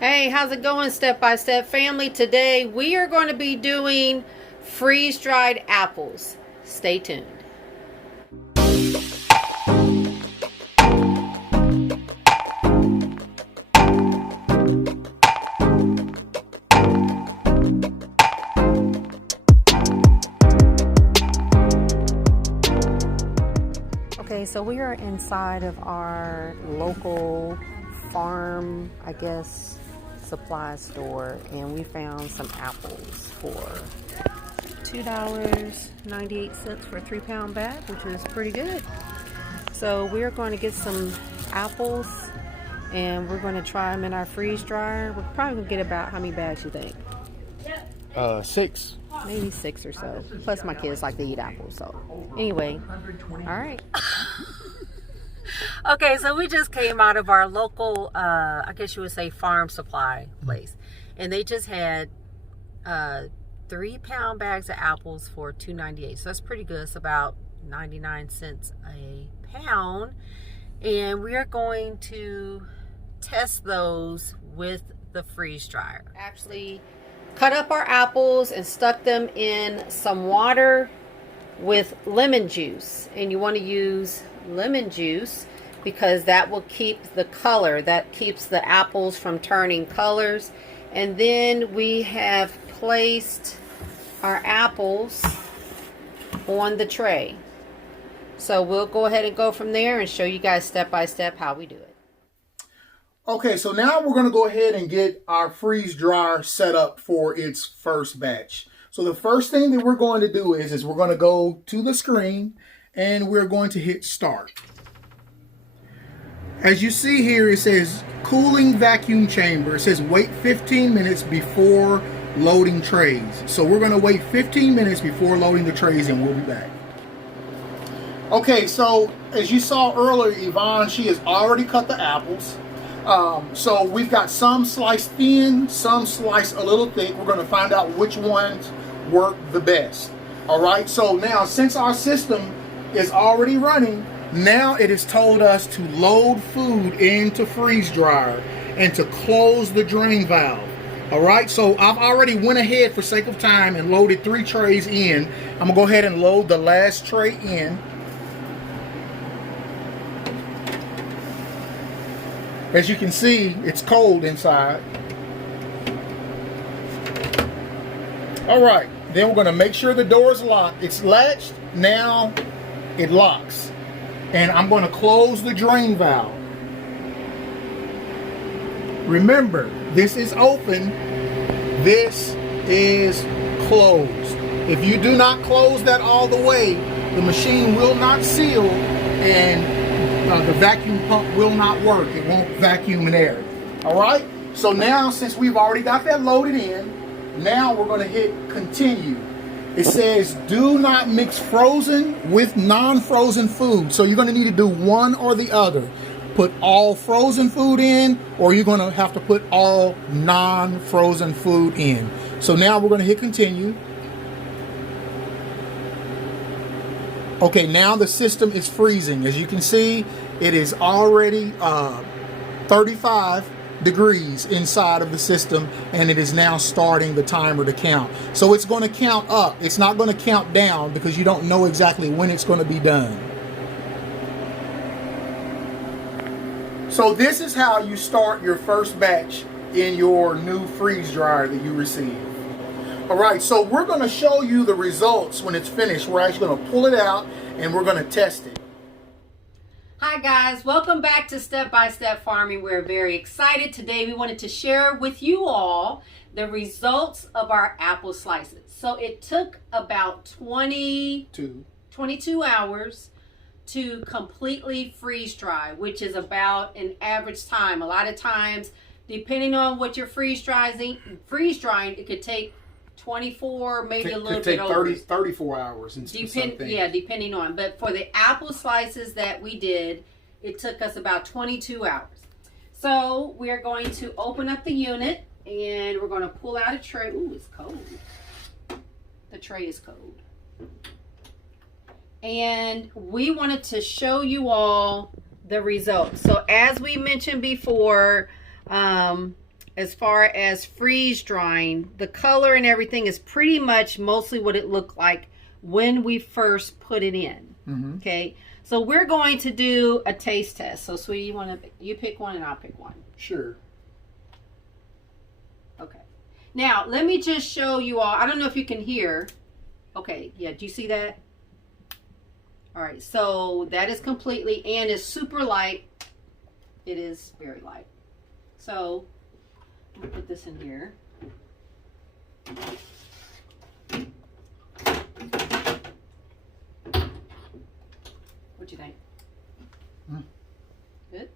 Hey, how's it going, Step by Step family? Today we are going to be doing freeze-dried apples. Stay tuned. Okay, so we are inside of our local farm, I guess, supply store, and we found some apples for $2.98 for a 3-pound bag, which is pretty good. So we're going to get some apples and we're going to try them in our freeze dryer. We're probably going to get about, how many bags you think? 6. Maybe 6 or so. Plus my kids like to eat apples. So anyway, all right. Okay, so we just came out of our local, I guess you would say, farm supply place. And they just had 3-pound bags of apples for $2.98. So that's pretty good. It's about 99 cents a pound. And we are going to test those with the freeze dryer. Actually cut up our apples and stuck them in some water with lemon juice. And you want to use lemon juice because that will keep the color, that keeps the apples from turning colors. And then we have placed our apples on the tray. So we'll go ahead and go from there and show you guys step by step how we do it. Okay, so now we're going to go ahead and get our freeze dryer set up for its first batch. So the first thing that we're going to do is we're going to go to the screen and we're going to hit start. As you see here, it says cooling vacuum chamber. It says wait 15 minutes before loading trays. So we're going to wait 15 minutes before loading the trays and we'll be back. Okay, so as you saw earlier, Yvonne, she has already cut the apples. So we've got some sliced thin, some sliced a little thick. We're going to find out which ones work the best. All right, so now since our system is already running, now it has told us to load food into freeze dryer and to close the drain valve. All right, so I've already went ahead for sake of time and loaded 3 trays in. I'm gonna go ahead and load the last tray in. As you can see, it's cold inside. All right, then we're gonna make sure the door is locked. It's latched, now it locks. And I'm going to close the drain valve. Remember, this is open, this is closed. If you do not close that all the way, the machine will not seal and the vacuum pump will not work. It won't vacuum in air. All right? So now, since we've already got that loaded in, now we're going to hit continue. It says do not mix frozen with non-frozen food. So you're going to need to do one or the other. Put all frozen food in, or you're going to have to put all non-frozen food in. So now we're going to hit continue. Okay, now the system is freezing. As you can see, it is already 35 degrees inside of the system, and it is now starting the timer to count. So it's going to count up. It's not going to count down because you don't know exactly when it's going to be done. So this is how you start your first batch in your new freeze dryer that you receive. All right, so we're going to show you the results when it's finished. We're actually going to pull it out and we're going to test it. Hi guys, welcome back to Step by Step Farming. We're very excited. Today we wanted to share with you all the results of our apple slices. So it took about 22 hours to completely freeze dry, which is about an average time. A lot of times, depending on what you're freeze drying, it could take 24, maybe a little bit over. 34 hours in some things. Yeah, depending on. But for the apple slices that we did, it took us about 22 hours. So we're going to open up the unit and we're going to pull out a tray. Ooh, it's cold. The tray is cold. And we wanted to show you all the results. So as we mentioned before, as far as freeze drying, the color and everything is pretty much mostly what it looked like when we first put it in. Okay, so we're going to do a taste test. So sweetie, you pick one and I'll pick one. Sure. Okay, now let me just show you all. I don't know if you can hear. Okay, yeah, do you see that? All right, so that is completely, and it's super light. It is very light. So I'm gonna put this in here. What you think? Good?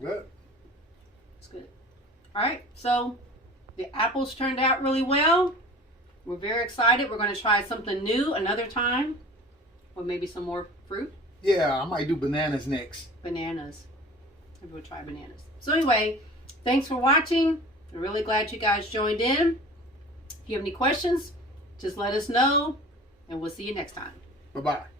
Good. It's good. All right, so the apples turned out really well. We're very excited. We're going to try something new another time, or maybe some more fruit. Yeah, I might do bananas next. Bananas. Maybe we'll try bananas. So anyway, thanks for watching. I'm really glad you guys joined in. If you have any questions, just let us know, and we'll see you next time. Bye-bye.